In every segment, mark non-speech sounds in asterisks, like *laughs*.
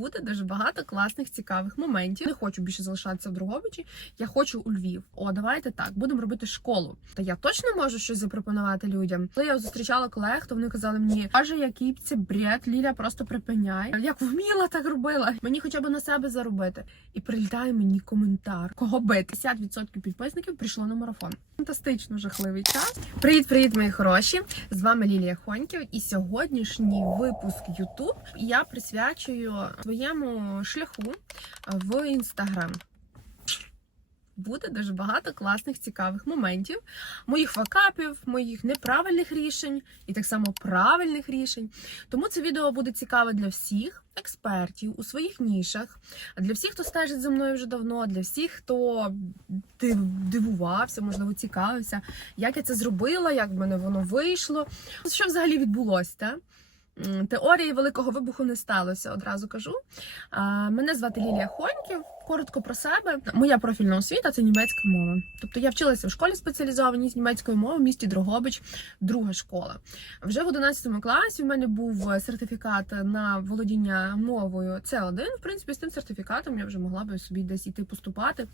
буде дуже багато класних цікавих моментів. Не хочу більше залишатися в Другобичі. Я хочу у Львів. О, давайте так, будемо робити школу. Та я точно можу щось запропонувати людям. Коли я зустрічала колег, то вони казали мені, каже, який це бред, Ліля, просто припиняй. Як вміла, так робила. Мені хоча б на себе заробити. І прилітає мені коментар. Кого бити? 50% підписників прийшло на марафон. Фантастично жахливий час. Привіт, привіт, мої хороші! З вами Лілія Хоньків. І сьогоднішній випуск YouTube я присвячую своєму шляху в інстаграм. Буде дуже багато класних цікавих моментів, моїх факапів, моїх неправильних рішень і так само правильних рішень. Тому це відео буде цікаве для всіх експертів у своїх нішах, для всіх, хто стежить за мною вже давно, для всіх, хто дивувався, можливо, цікавився, як я це зробила, як в мене воно вийшло. Що взагалі відбулося? Та? Теорії великого вибуху не сталося, одразу кажу. Мене звати Лілія Хоньків. Коротко про себе. Моя профільна освіта це німецька мова. Тобто я вчилася в школі спеціалізованій з німецької мови в місті Дрогобич, друга школа. Вже в 11 класі в мене був сертифікат на володіння мовою. С1. В принципі, з тим сертифікатом я вже могла би собі десь іти поступати.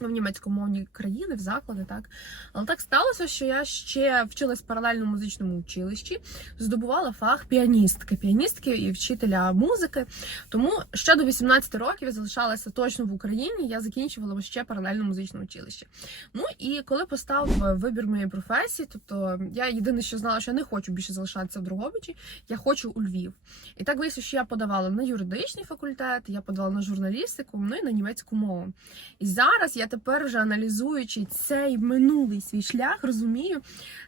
В німецькомовні країни, в заклади, так. Але так сталося, що я ще вчилась в паралельному музичному училищі, здобувала фах піаністки, піаністки і вчителя музики. Тому ще до 18 років я залишалася точно в Україні. Я закінчувала ще паралельне музичне училище. Ну і коли постав вибір моєї професії, тобто я єдине, що знала, що я не хочу більше залишатися в Другобичі, я хочу у Львів. І так вийшло, що я подавала на юридичний факультет, я подавала на журналістику, ну і на німецьку мову. І зараз я тепер вже аналізуючи цей минулий свій шлях, розумію,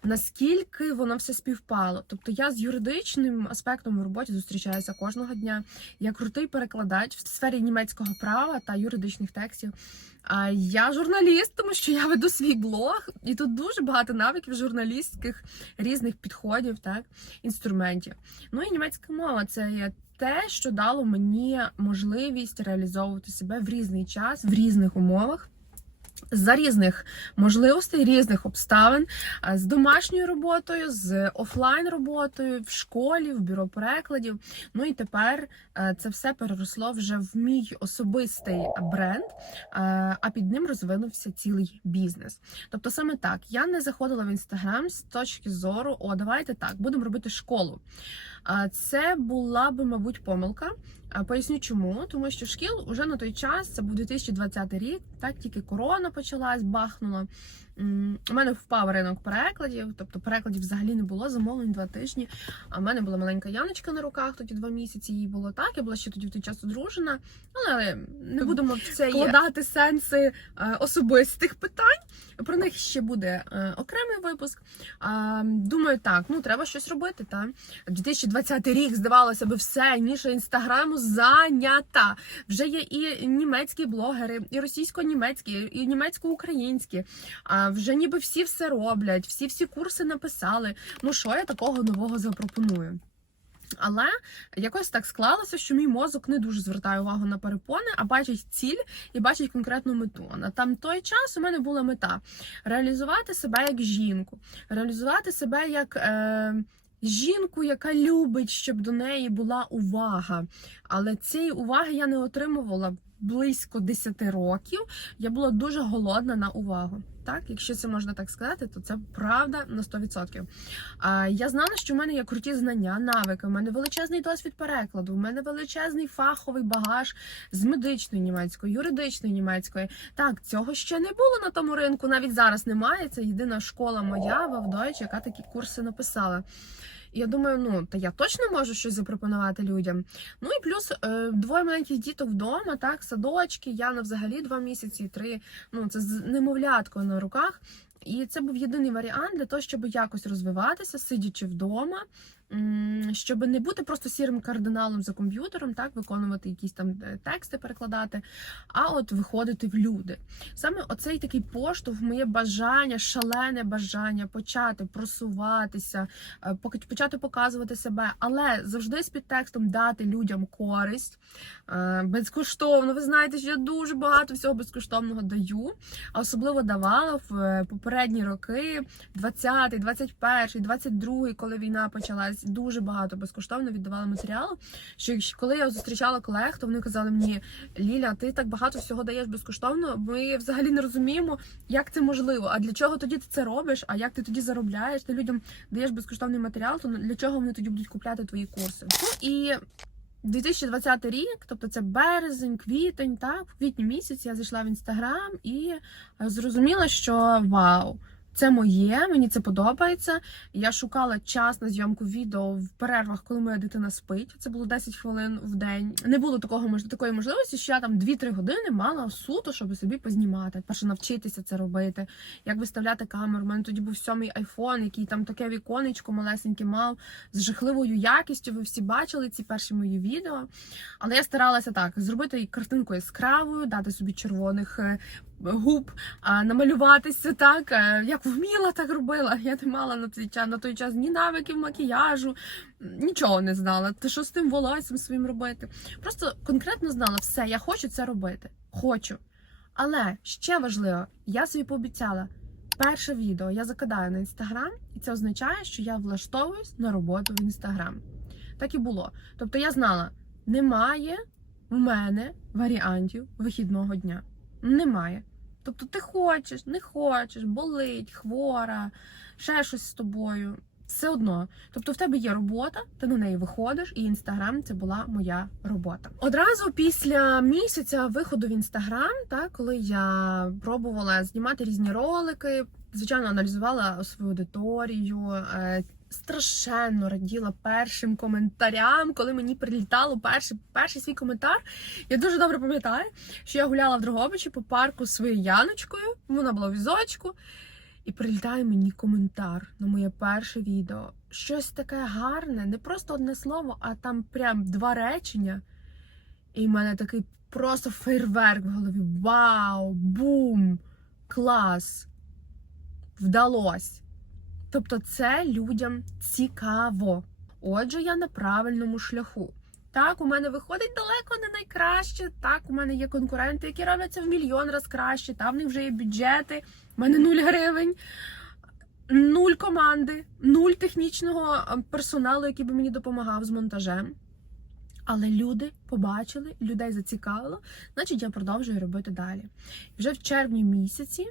наскільки воно все співпало. Тобто я з юридичним аспектом в роботі зустрічаюся кожного дня. Я крутий перекладач в сфері німецького права та юридичних текстів. А я журналіст, тому що я веду свій блог, і тут дуже багато навиків журналістських різних підходів, так інструментів. Ну і німецька мова це є те, що дало мені можливість реалізовувати себе в різний час, в різних умовах. За різних можливостей, різних обставин, з домашньою роботою, з офлайн роботою, в школі, в бюро перекладів. Ну і тепер е, це все переросло вже в мій особистий бренд, е, а під ним розвинувся цілий бізнес. Тобто, саме так я не заходила в інстаграм з точки зору: о, давайте так, будемо робити школу. Це була би, мабуть, помилка. Поясню чому, тому що шкіл уже на той час, це був 2020 рік, так тільки корона почалась, бахнула. У мене впав ринок перекладів, тобто перекладів взагалі не було, замовлень два тижні. А в мене була маленька Яночка на руках, тоді два місяці їй було так. Я була ще тоді в той час одружена. Але не будемо в це вкладати сенси е, особистих питань. Про них ще буде е, окремий випуск. Думаю, так, ну треба щось робити. Та 2020 рік здавалося би, все ніша інстаграму зайнята. Вже є і німецькі блогери, і російсько-німецькі, і німецько-українські. Вже ніби всі все роблять, всі всі курси написали. Ну що я такого нового запропоную? Але якось так склалося, що мій мозок не дуже звертає увагу на перепони, а бачить ціль і бачить конкретну мету. На там той час у мене була мета реалізувати себе як жінку, реалізувати себе як. Е, Жінку, яка любить, щоб до неї була увага. Але цієї уваги я не отримувала близько 10 років. Я була дуже голодна на увагу. Так, якщо це можна так сказати, то це правда на 100%. А я знала, що в мене є круті знання, навики. У мене величезний досвід перекладу. У мене величезний фаховий багаж з медичної німецької, юридичної німецької. Так, цього ще не було на тому ринку. Навіть зараз немає. Це єдина школа моя в яка такі курси написала. Я думаю, ну та я точно можу щось запропонувати людям. Ну і плюс е, двоє маленьких діток вдома, так, садочки, Яна взагалі два місяці, три. Ну це з немовляткою на руках. І це був єдиний варіант для того, щоб якось розвиватися, сидячи вдома, щоб не бути просто сірим кардиналом за комп'ютером, так виконувати якісь там е, тексти, перекладати, а от виходити в люди. Саме оцей такий поштовх, моє бажання, шалене бажання почати просуватися, е, почати показувати себе, але завжди з підтекстом дати людям користь е, безкоштовно. Ви знаєте, що я дуже багато всього безкоштовного даю, а особливо давала в попередні роки, 20, 21, 22, коли війна почалась. Старалась дуже багато безкоштовно віддавала матеріалу. Що коли я зустрічала колег, то вони казали мені: Ліля, ти так багато всього даєш безкоштовно. Ми взагалі не розуміємо, як це можливо. А для чого тоді ти це робиш? А як ти тоді заробляєш? Ти людям даєш безкоштовний матеріал, то для чого вони тоді будуть купляти твої курси? Ну і 2020 рік, тобто це березень, квітень, так, в квітні місяці я зайшла в інстаграм і зрозуміла, що вау. Це моє, мені це подобається. Я шукала час на зйомку відео в перервах, коли моя дитина спить. Це було 10 хвилин в день. Не було такого мож- такої можливості, що я там 2-3 години мала суто, щоб собі познімати. Перше навчитися це робити, як виставляти камеру. У мене тоді був сьомий айфон, який там таке віконечко малесеньке мав з жахливою якістю. Ви всі бачили ці перші мої відео. Але я старалася так зробити картинку яскравою, дати собі червоних е, губ, намалюватися так, е, як вміла, так робила. Я не мала на той час на той час ні навиків макіяжу, нічого не знала. Ти що з тим волоссям своїм робити? Просто конкретно знала все, я хочу це робити. Хочу. Але ще важливо, я собі пообіцяла. Перше відео я закидаю на інстаграм, і це означає, що я влаштовуюсь на роботу в інстаграм. Так і було. Тобто я знала, немає в мене варіантів вихідного дня. Немає. Тобто ти хочеш, не хочеш, болить, хвора, ще щось з тобою. Все одно. Тобто в тебе є робота, ти на неї виходиш, і інстаграм це була моя робота. Одразу після місяця виходу в інстаграм, так, коли я пробувала знімати різні ролики, звичайно, аналізувала свою аудиторію. Страшенно раділа першим коментарям, коли мені прилітало перший, перший свій коментар. Я дуже добре пам'ятаю, що я гуляла в Дрогобичі по парку з своєю Яночкою, вона була в візочку, і прилітає мені коментар на моє перше відео. Щось таке гарне, не просто одне слово, а там прям два речення. І в мене такий просто фейерверк в голові. Вау! Бум! Клас! Вдалось! Тобто це людям цікаво. Отже, я на правильному шляху. Так, у мене виходить далеко не найкраще. Так, у мене є конкуренти, які роблять це в мільйон раз краще. Там в них вже є бюджети. У мене нуль гривень, нуль команди, нуль технічного е, персоналу, який би мені допомагав з монтажем. Але люди побачили, людей зацікавило, значить я продовжую робити далі. Вже в червні місяці,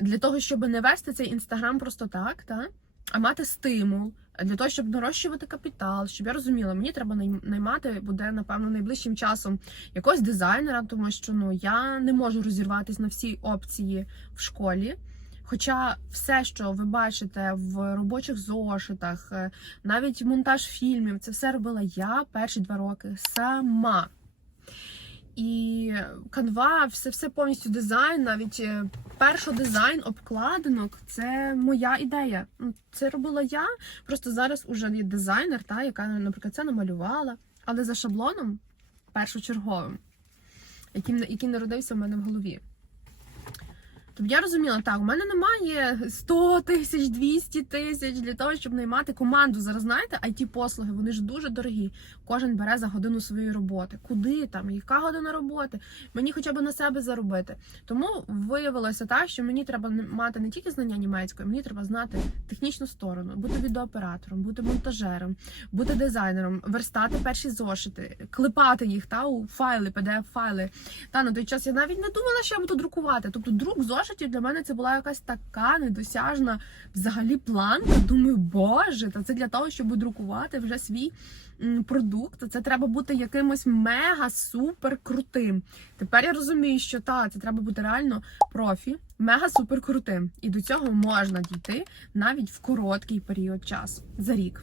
для того, щоб не вести цей інстаграм просто так, та, а мати стимул, для того, щоб нарощувати капітал, щоб я розуміла, мені треба най- наймати буде, напевно, найближчим часом якогось дизайнера, тому що ну я не можу розірватися на всі опції в школі. Хоча все, що ви бачите в робочих зошитах, е, навіть монтаж фільмів, це все робила я перші два роки сама. І канва, все, все повністю дизайн, навіть е, перший дизайн обкладинок це моя ідея. Ну, Це робила я. Просто зараз уже є дизайнер, та, яка, наприклад, це намалювала, але за шаблоном першочерговим, який, який народився в мене в голові. Тобто я розуміла, так, у мене немає 100 тисяч, 200 тисяч для того, щоб наймати команду. Зараз знаєте, it послуги вони ж дуже дорогі. Кожен бере за годину своєї роботи. Куди там? Яка година роботи? Мені хоча б на себе заробити. Тому виявилося так, що мені треба мати не тільки знання німецької, мені треба знати технічну сторону, бути відеооператором, бути монтажером, бути дизайнером, верстати перші зошити, клепати їх та у файли, pdf файли. Та на той час я навіть не думала, що я буду друкувати. Тобто друк зошитів для мене це була якась така недосяжна взагалі планка. Думаю, боже, та це для того, щоб друкувати вже свій продукт. Це треба бути якимось мега супер крутим. Тепер я розумію, що та це треба бути реально профі, мега супер крутим. І до цього можна дійти навіть в короткий період часу за рік.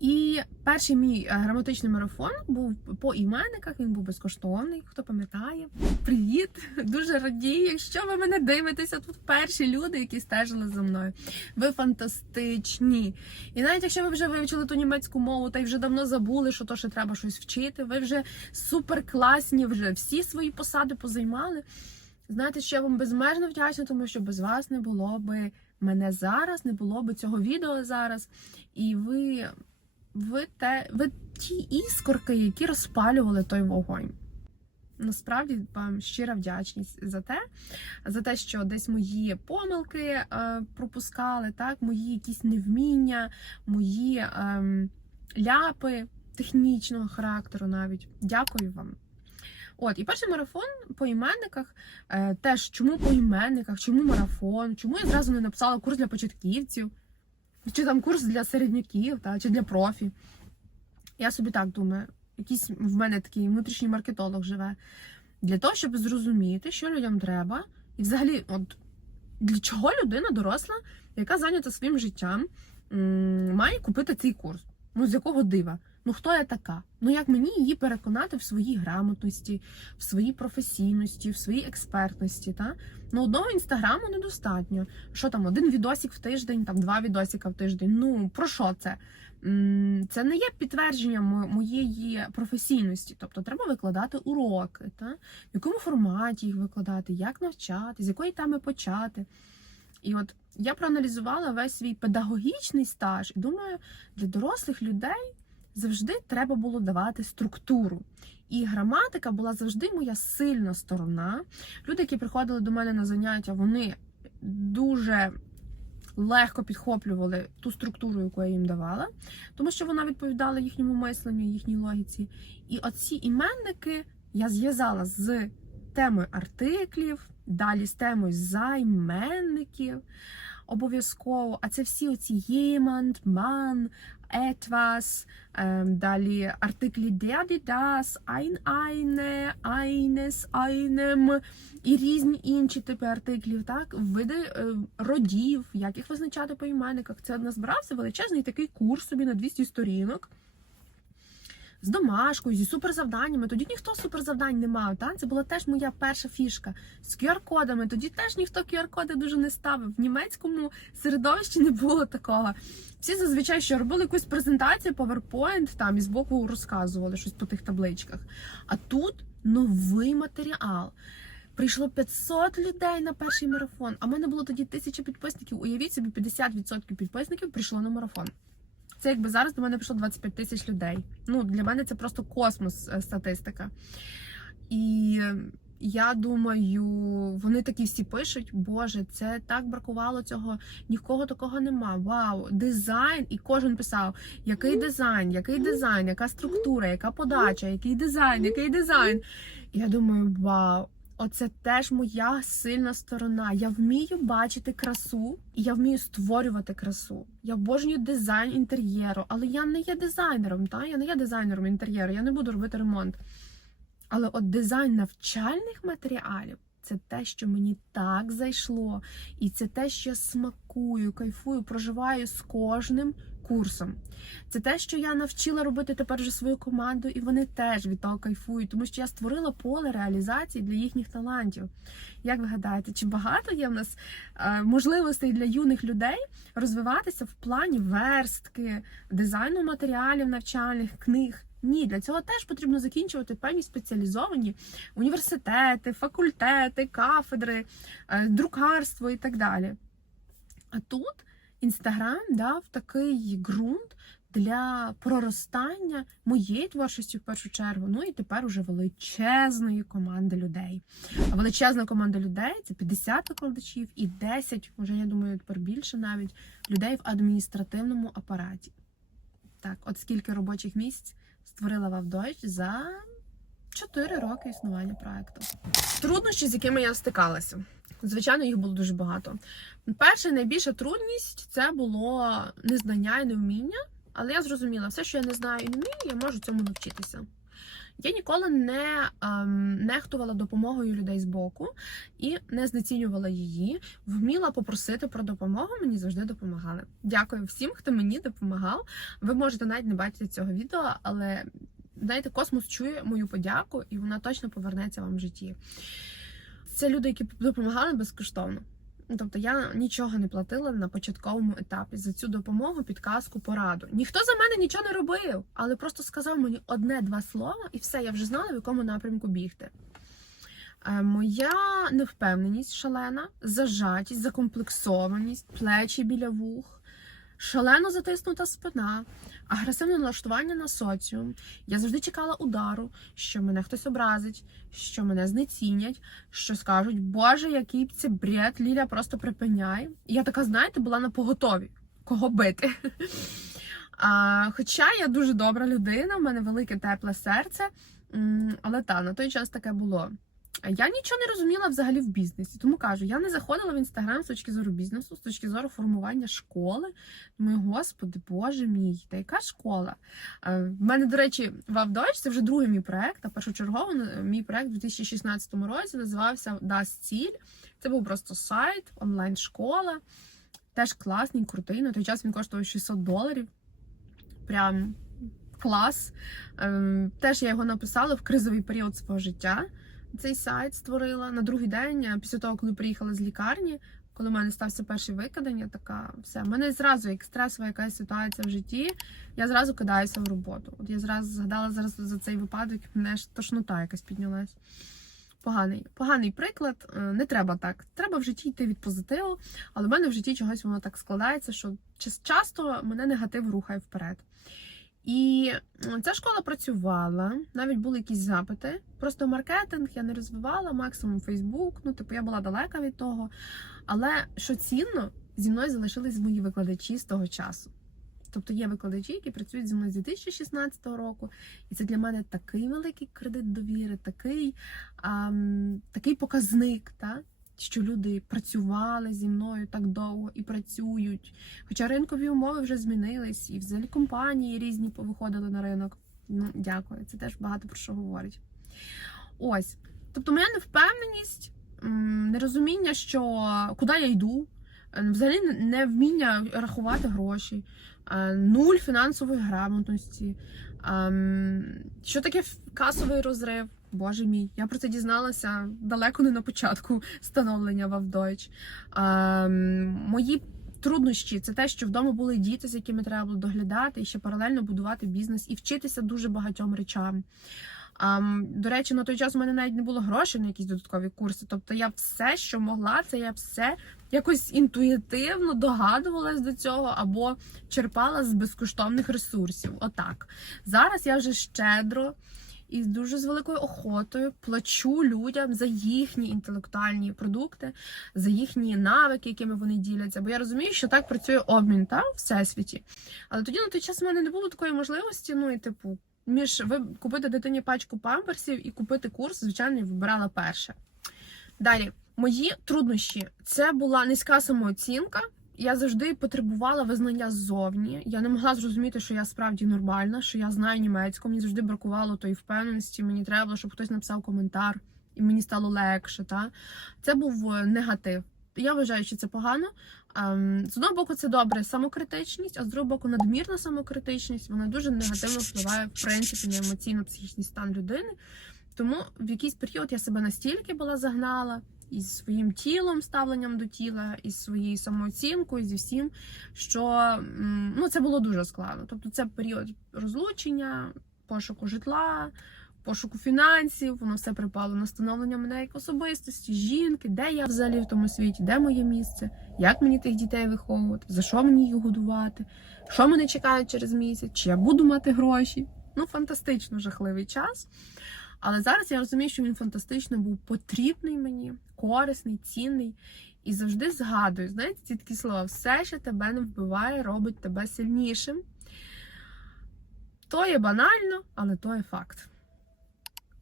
І перший мій е, граматичний марафон був по іменниках. Він був безкоштовний. Хто пам'ятає? Привіт! *laughs* Дуже радію, якщо ви мене дивитеся. Тут перші люди, які стежили за мною. Ви фантастичні. І навіть якщо ви вже вивчили ту німецьку мову та й вже давно забули, що то ще треба щось вчити, ви вже супер класні, вже всі свої посади позаймали. Знаєте, що я вам безмежно вдячна, тому що без вас не було би мене зараз, не було би цього відео зараз. І ви, ви, те, ви ті іскорки, які розпалювали той вогонь. насправді вам щира вдячність за те, за те, що десь мої помилки е, пропускали, так, мої якісь невміння, мої ем, ляпи технічного характеру навіть. Дякую вам. От, і перший марафон по іменниках. Е, теж чому по іменниках, чому марафон, чому я зразу не написала курс для початківців, чи там курс для середняків, та, чи для профі. Я собі так думаю, якийсь в мене такий внутрішній маркетолог живе. Для того, щоб зрозуміти, що людям треба, і взагалі, от для чого людина доросла, яка зайнята своїм життям, має купити цей курс. Ну, з якого дива? Ну хто я така? Ну як мені її переконати в своїй грамотності, в своїй професійності, в своїй експертності? Та? Ну одного інстаграму недостатньо. Що там, один відосик в тиждень, там два відосика в тиждень. Ну про що це? Це не є підтвердженням моєї професійності. Тобто треба викладати уроки, та? в якому форматі їх викладати, як навчати, з якої теми почати. І от я проаналізувала весь свій педагогічний стаж і думаю, для дорослих людей завжди треба було давати структуру. І граматика була завжди моя сильна сторона. Люди, які приходили до мене на заняття, вони дуже легко підхоплювали ту структуру, яку я їм давала, тому що вона відповідала їхньому мисленню, їхній логіці. І оці іменники я зв'язала з темою артиклів, далі з темою займенників. Обов'язково, а це всі оці jemand, man, etwas, ем, далі артиклі der, die, das, ein, eine, eines, einem і різні інші типи артиклів, так, види е, родів, як їх визначати по іменниках. Це назбирався величезний такий курс собі на 200 сторінок. З домашкою, зі суперзавданнями. Тоді ніхто суперзавдань не мав. Та? Це була теж моя перша фішка. З QR-кодами. Тоді теж ніхто QR-коди дуже не ставив. В німецькому середовищі не було такого. Всі зазвичай що робили якусь презентацію, PowerPoint там і збоку розказували щось по тих табличках. А тут новий матеріал. Прийшло 500 людей на перший марафон. А в мене було тоді 1000 підписників. Уявіть собі, 50% підписників прийшло на марафон. Це якби зараз до мене прийшло 25 тисяч людей. Ну для мене це просто космос е, статистика. І я думаю, вони такі всі пишуть: Боже, це так бракувало цього, нікого такого нема. Вау, дизайн, і кожен писав, який дизайн, який дизайн, яка структура, яка подача, який дизайн, який дизайн. І я думаю, вау. Оце теж моя сильна сторона. Я вмію бачити красу, і я вмію створювати красу. Я обожнюю дизайн інтер'єру, але я не є дизайнером. Та? Я не є дизайнером інтер'єру, я не буду робити ремонт. Але от дизайн навчальних матеріалів це те, що мені так зайшло. І це те, що я смакую, кайфую, проживаю з кожним курсом. Це те, що я навчила робити тепер вже свою команду, і вони теж від того кайфують, тому що я створила поле реалізації для їхніх талантів. Як ви гадаєте, чи багато є в нас е, можливостей для юних людей розвиватися в плані верстки, дизайну матеріалів навчальних, книг? Ні, для цього теж потрібно закінчувати певні спеціалізовані університети, факультети, кафедри, е, друкарство і так далі. А тут Інстаграм дав такий ґрунт для проростання моєї творчості в першу чергу. Ну і тепер уже величезної команди людей. А величезна команда людей це 50 викладачів і 10, вже я думаю, тепер більше навіть людей в адміністративному апараті. Так, от скільки робочих місць створила Вавдойч за 4 роки існування проекту. Труднощі, з якими я стикалася. Звичайно, їх було дуже багато. Перша найбільша трудність це було незнання і невміння, але я зрозуміла, все, що я не знаю і не вмію, я можу цьому навчитися. Я ніколи не ем, нехтувала допомогою людей з боку і не знецінювала її. Вміла попросити про допомогу, мені завжди допомагали. Дякую всім, хто мені допомагав. Ви можете навіть не бачити цього відео, але знаєте, космос чує мою подяку, і вона точно повернеться вам в житті. Це люди, які допомагали безкоштовно. Тобто я нічого не платила на початковому етапі за цю допомогу, підказку, пораду. Ніхто за мене нічого не робив, але просто сказав мені одне-два слова, і все, я вже знала, в якому напрямку бігти. Е, Моя невпевненість шалена, зажатість, закомплексованість, плечі біля вух, шалено затиснута спина, агресивне налаштування на соціум. Я завжди чекала удару, що мене хтось образить, що мене знецінять, що скажуть, Боже, який це бред, Ліля просто припиняй. І я така, знаєте, була на поготові, кого бити. А, хоча я дуже добра людина, в мене велике тепле серце. Але та на той час таке було. Я нічого не розуміла взагалі в бізнесі, тому кажу, я не заходила в інстаграм з точки зору бізнесу, з точки зору формування школи. Думаю, господи, боже мій, та яка школа? Е, В мене, до речі, Вавдоч це вже другий мій проект, а першочергово е, мій проект у 2016 році називався Дасть ціль. Це був просто сайт, онлайн-школа. Теж класний, крутий. На той час він коштував 600 доларів. Прям клас. Ем, Теж я його написала в кризовий період свого життя. Цей сайт створила на другий день, е, після того, коли приїхала з лікарні, коли в мене стався перший викидання, така все. В мене зразу як стресова якась ситуація в житті, я зразу кидаюся в роботу. От я зразу згадала зараз за цей випадок, мене ж тошнота якась піднялась. Поганий, поганий приклад. Е, Не треба так. Треба в житті йти від позитиву, але в мене в житті чогось воно так складається, що час- часто мене негатив рухає вперед. І ця школа працювала, навіть були якісь запити. Просто маркетинг я не розвивала, максимум Фейсбук. Ну, типу, я була далека від того. Але що цінно, зі мною залишились мої викладачі з того часу. Тобто є викладачі, які працюють зі мною з 2016 року, і це для мене такий великий кредит довіри, такий, ам, такий показник, та? Що люди працювали зі мною так довго і працюють. Хоча ринкові умови вже змінились, і взагалі компанії різні повиходили на ринок. Ну, дякую, це теж багато про що говорить. Ось. Тобто, моя невпевненість, нерозуміння, що куди я йду, взагалі не- невміння рахувати гроші, е, нуль фінансової грамотності. ем, Що таке касовий розрив? Боже мій, я про це дізналася далеко не на початку становлення Вавдойч. Ем, Мої труднощі це те, що вдома були діти, з якими треба було доглядати, і ще паралельно будувати бізнес і вчитися дуже багатьом речам. Ам, до речі, на той час у мене навіть не було грошей на якісь додаткові курси. Тобто я все, що могла, це я все якось інтуїтивно догадувалась до цього або черпала з безкоштовних ресурсів. Отак. Зараз я вже щедро і дуже з великою охотою плачу людям за їхні інтелектуальні продукти, за їхні навики, якими вони діляться. Бо я розумію, що так працює обмін та в всесвіті. Але тоді на той час в мене не було такої можливості. Ну і типу, між ви купити дитині пачку памперсів і купити курс, звичайно, я вибирала перше. Далі, мої труднощі це була низька самооцінка. Я завжди потребувала визнання ззовні. Я не могла зрозуміти, що я справді нормальна, що я знаю німецьку. Мені завжди бракувало тої впевненості. Мені треба було, щоб хтось написав коментар, і мені стало легше. Та це був е, негатив. Я вважаю, що це погано. Ем, З одного боку, це добре самокритичність, а з другого боку, надмірна самокритичність вона дуже негативно впливає в принципі на емоційно-психічний стан людини. Тому в якийсь період я себе настільки була загнала із своїм тілом, ставленням до тіла, із своєю самооцінкою, зі всім, що ну, це було дуже складно. Тобто, це період розлучення, пошуку житла. Пошуку фінансів, воно все припало на становлення мене як особистості, жінки, де я взагалі в тому світі, де моє місце, як мені тих дітей виховувати, за що мені їх годувати, що мене чекають через місяць, чи я буду мати гроші. Ну, фантастично жахливий час. Але зараз я розумію, що він фантастично був потрібний мені, корисний, цінний. І завжди згадую, знаєте, ці такі слова: все, що тебе не вбиває, робить тебе сильнішим. То є банально, але то є факт.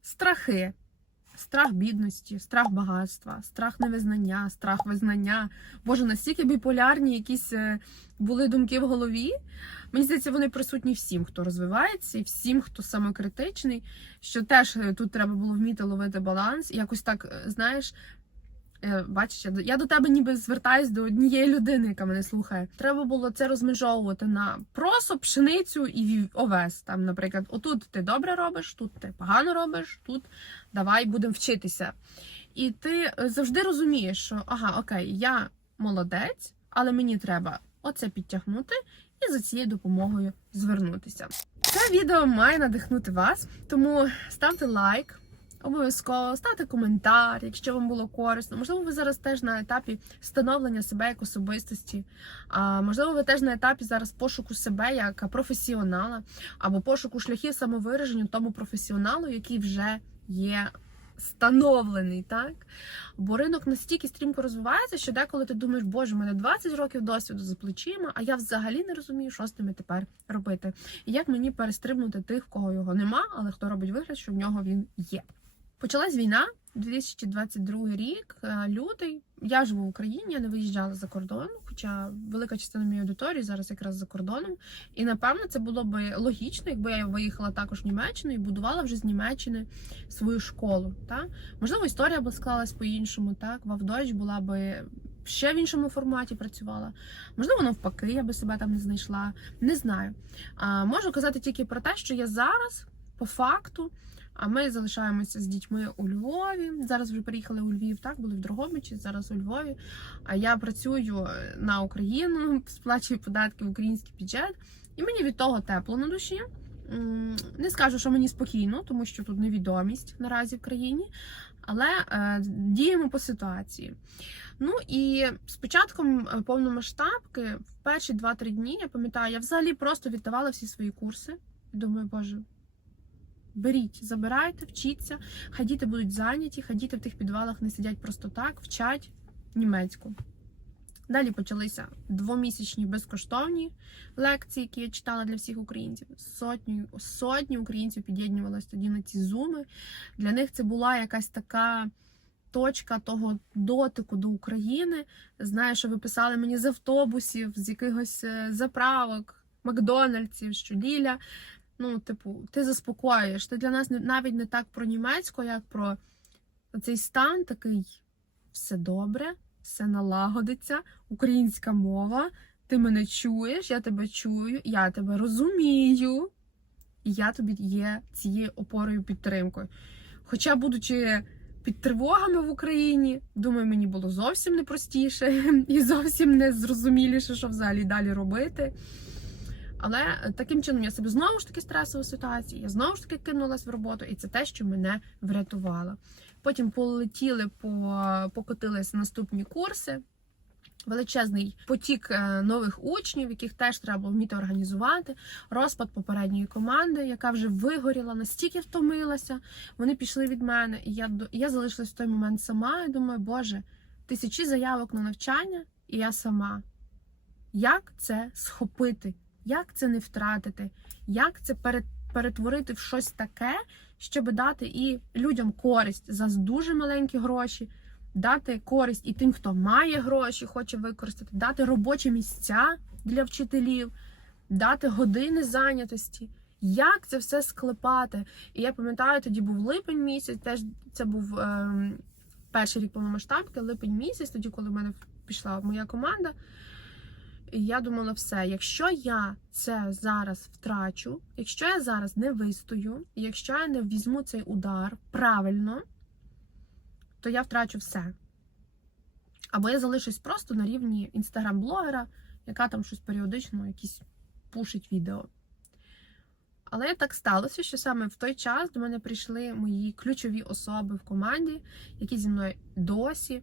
Страхи. Страх бідності, страх багатства, страх невизнання, страх визнання. Боже, настільки біполярні якісь е, були думки в голові. Мені здається, вони присутні всім, хто розвивається, і всім, хто самокритичний, що теж е, тут треба було вміти ловити баланс. І якось так, е, знаєш, бачиш, я до- я до тебе ніби звертаюсь до однієї людини, яка мене слухає. Треба було це розмежовувати на просо, пшеницю і овес. Там, наприклад, отут ти добре робиш, тут ти погано робиш, тут давай будемо вчитися. І ти е, завжди розумієш, що ага, окей, я молодець, але мені треба оце підтягнути і за цією допомогою звернутися. Це відео має надихнути вас, тому ставте лайк, Обов'язково ставте коментар, якщо вам було корисно. Можливо, ви зараз теж на етапі становлення себе як особистості. А можливо, ви теж на етапі зараз пошуку себе як професіонала або пошуку шляхів самовираження тому професіоналу, який вже є становлений, так? Бо ринок настільки стрімко розвивається, що деколи ти думаєш, боже, у мене 20 років досвіду за плечима, а я взагалі не розумію, що з ними тепер робити. І як мені перестрибнути тих, в кого його нема, але хто робить вигляд, що в нього він є. Почалась війна, 2022 рік, е, лютий. Я живу в Україні, я не виїжджала за кордон, хоча велика частина моєї аудиторії зараз якраз за кордоном. І напевно це було б логічно, якби я виїхала також в Німеччину і будувала вже з Німеччини свою школу. Так? Можливо, історія б склалась по-іншому, так? Вавдойч була би ще в іншому форматі працювала. Можливо, навпаки, я би себе там не знайшла. Не знаю. А, можу казати тільки про те, що я зараз, по факту. А ми залишаємося з дітьми у Львові. Зараз вже приїхали у Львів, так були в Дрогобичі, зараз у Львові. А я працюю на Україну, *laughs* сплачую податки в український бюджет, і мені від того тепло на душі. Не скажу, що мені спокійно, тому що тут невідомість наразі в країні, але е, діємо по ситуації. Ну і з початком е, повномасштабки, в перші 2-3 дні, я пам'ятаю, я взагалі просто віддавала всі свої курси. Думаю, боже, беріть, забирайте, вчіться, хай діти будуть зайняті, хай діти в тих підвалах не сидять просто так, вчать німецьку. Далі почалися двомісячні безкоштовні лекції, які я читала для всіх українців. Сотні, сотні українців під'єднувалися тоді на ці зуми. Для них це була якась така точка того дотику до України. Знаю, що ви писали мені з автобусів, з якихось е, заправок, Макдональдсів, що Ліля. Ну, типу, ти заспокоюєш. Ти для нас навіть не так про німецьку, як про цей стан такий все добре, все налагодиться, українська мова, ти мене чуєш, я тебе чую, я тебе розумію, і я тобі є цією опорою підтримкою. Хоча, будучи під тривогами в Україні, думаю, мені було зовсім не простіше *laughs* і зовсім не зрозуміліше, що взагалі далі робити. Але таким чином я себе знову ж таки стресова ситуація, я знову ж таки кинулась в роботу, і це те, що мене врятувало. Потім полетіли, по, покотились наступні курси. Величезний потік е, нових учнів, яких теж треба вміти організувати. Розпад попередньої команди, яка вже вигоріла, настільки втомилася. Вони пішли від мене, і я я залишилась в той момент сама. І думаю, боже, тисячі заявок на навчання, і я сама. Як це схопити? Як це не втратити? Як це пере- перетворити в щось таке, щоб дати і людям користь за дуже маленькі гроші, дати користь і тим, хто має гроші, хоче використати, дати робочі місця для вчителів, дати години зайнятості. Як це все склепати? І я пам'ятаю, тоді був липень місяць, теж це був ем, перший рік повномасштабки, липень місяць, тоді, коли в мене пішла моя команда. І я думала, все, якщо я це зараз втрачу, якщо я зараз не вистою, якщо я не візьму цей удар правильно, то я втрачу все. Або я залишусь просто на рівні інстаграм-блогера, яка там щось періодично якісь пушить відео. Але так сталося, що саме в той час до мене прийшли мої ключові особи в команді, які зі мною досі,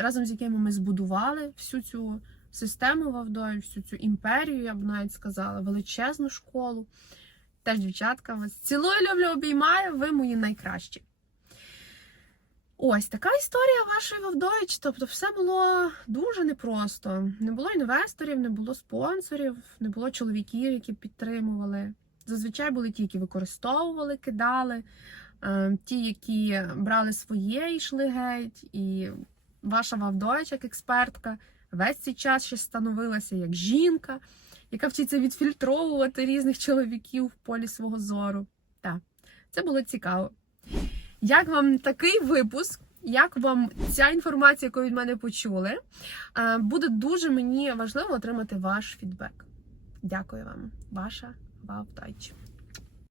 разом з якими ми збудували всю цю систему Вавдою, всю цю імперію, я б навіть сказала, величезну школу. Теж дівчатка вас цілую, люблю, обіймаю, ви мої найкращі. Ось така історія вашої Вавдович. Тобто, все було дуже непросто. Не було інвесторів, не було спонсорів, не було чоловіків, які підтримували. Зазвичай були ті, які використовували, кидали, е, ті, які брали своє і йшли геть. І ваша Вавдович, як експертка, весь цей час ще становилася як жінка, яка вчиться відфільтровувати різних чоловіків в полі свого зору. Так, це було цікаво. Як вам такий випуск? Як вам ця інформація, яку від мене почули? Буде дуже мені важливо отримати ваш фідбек. Дякую вам, ваша Вавдайч.